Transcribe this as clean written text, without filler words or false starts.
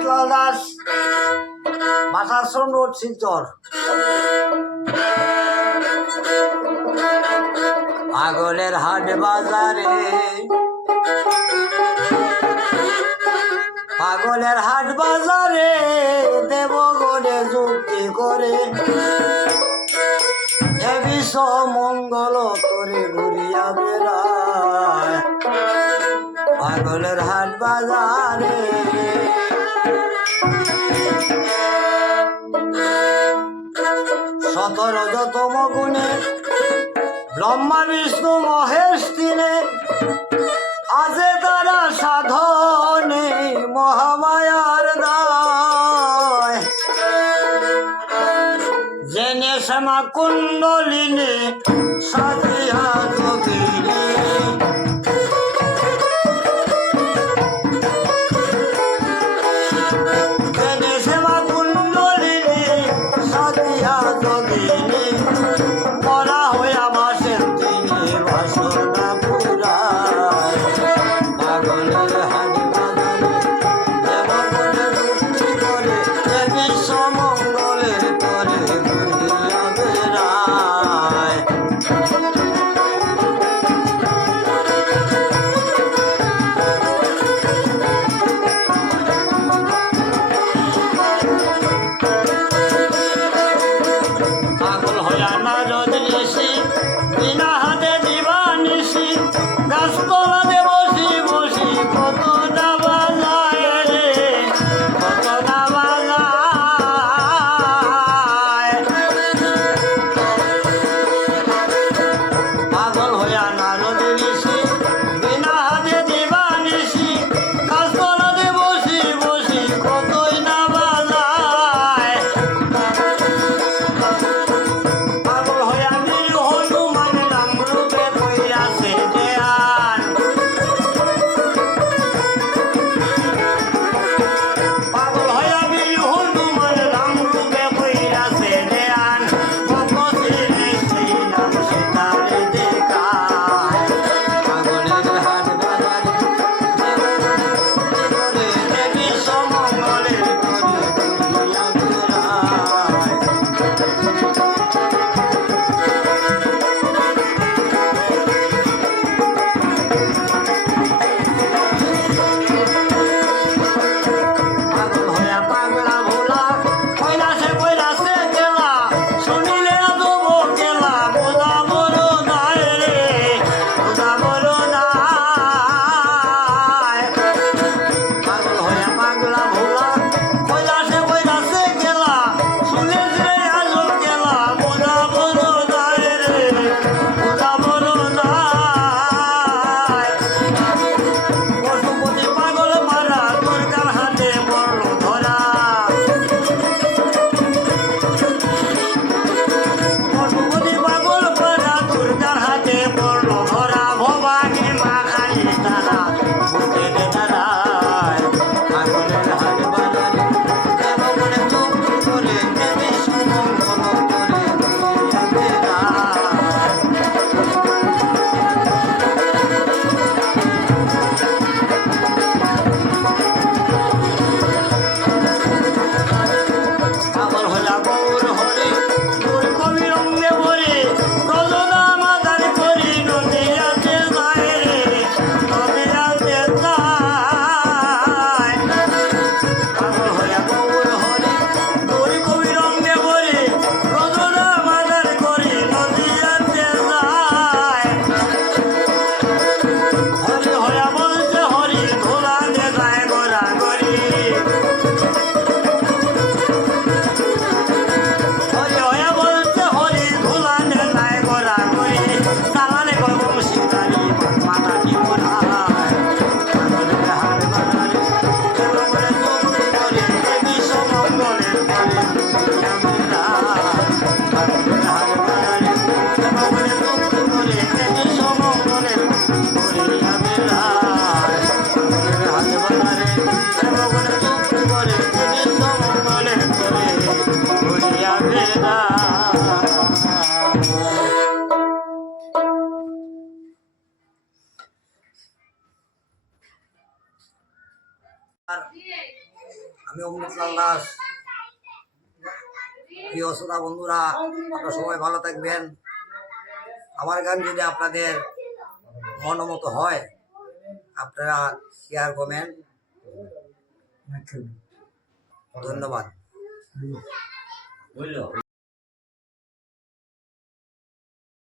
শীতলাল Das, বাসাশ্রম road, Silchar. পাগলের হাট বাজারে, পাগলের হাট বাজারে দেবগণে যুক্তি করে এ বিশ্ব মঙ্গল করে ঘুরিয়া বেড়ায়। পাগলের হাট বাজারে সতেরো যতম গুণে ব্রহ্মা বিষ্ণু মহেশ তিনে আজে তারা সাধনে মহামায়ার দায়। জেনে শ্যামা কুণ্ডলিনী সাজিয়া যোগিনী জেনে শ্যামা কুণ্ডলিনী সাজিয়া যোগিনী পরা হইয়া বাসেন তিনি বাসনা পুরায়। পাগলের হাট বাজারে দেবগণে যুক্তি করে এ বিশ্ব মঙ্গলের করে ঘুরিয়া বেড়ায়। পাগল হইয়া নারদ ঋষি বিনা হাতে দিবানিশি গাছতলাতে বসি বসি কত না বাজায় রে, কত না বাজায়। পাগল হইয়া নারদ ঋষি বিনা হাতে দিবানিশি গাছতলাতে বসি বসি কতই না বাজায়। পাগল হইয়া বীর হনুমান নাম রূপে কইরাছে ধ্যান। পাগল হইয়া বীর হনুমান নাম রূপে কইরাছে ধ্যান। ভক্তরে সেই নাম সীতারে দেখায়। পাগলের হাট বাজারে দেবগণে দেবী সমঙ্গলের করে ঘুরিয়া বেড়ায়। পাগল হইয়া পাগলা ভোলা কইরাছে কইরাছে গেলা শুনিলে দেব গেলা বোঝা বড় নাই রে, বোঝা বড় নাই। পাগল হইয়া পাগলা ভোলা কইরাছে কইরাছে গেলা শুনিলে আজ গেলা বোঝা বড় নাই রে, বোঝা বড় নাই। পশুপতি পাগল মারা দুর্গার হাতে পড়ল ধরা। পশুপতি পাগল মারা দুর্গার হাতে পড়ল ধরা। ভবানী মা খালি তারা বুকের দাঁড়ায়। পাগলের হাট বাজারে দেবগণে যুক্তি করে দেবী সুমঙ্গল করে ঘুরিয়া বেড়ায়। পাগল হইয়া গৌর হরে তোর কবি রঙ্গে ভরে রজনা মাদার করি নদীয়াতে যায় রে, নদীয়াতে যায়। পাগল হইয়া গৌর হরে তোর কবি রঙ্গে ভরে রজনা মাদার করি নদীয়াতে যায়। হরি হইয়া বলছে হরি ধোলাতে যায় গোরা গরি। হরি হইয়া বলছে হরি ধুলানে নাই গোরা গরি। চালানে গর্ব শিকারি মাথা কি মোড়ায়। পাগলের হাট বাজারে দেবগণে যুক্তি করে দেবী সমঙ্গলের করে ঘুরিয়া বেড়ায়। পাগলের হাট বাজারে দেবগণে যুক্তি করে দেবী সমঙ্গলের ঘুরিয়া বেড়ায়। পাগলের হাট বাজারে দেবগণে যুক্তি করে দেবী সমঙ্গলের করে ঘুরিয়া বেড়ায়। আমি অমৃতলাল দাস। প্রিয় শ্রোতা বন্ধুরা, আপনারা সবাই ভালো থাকবেন। আমার গান যদি আপনাদের মনোমতো হয়, আপনারা শেয়ার কমেন্ট। ধন্যবাদ।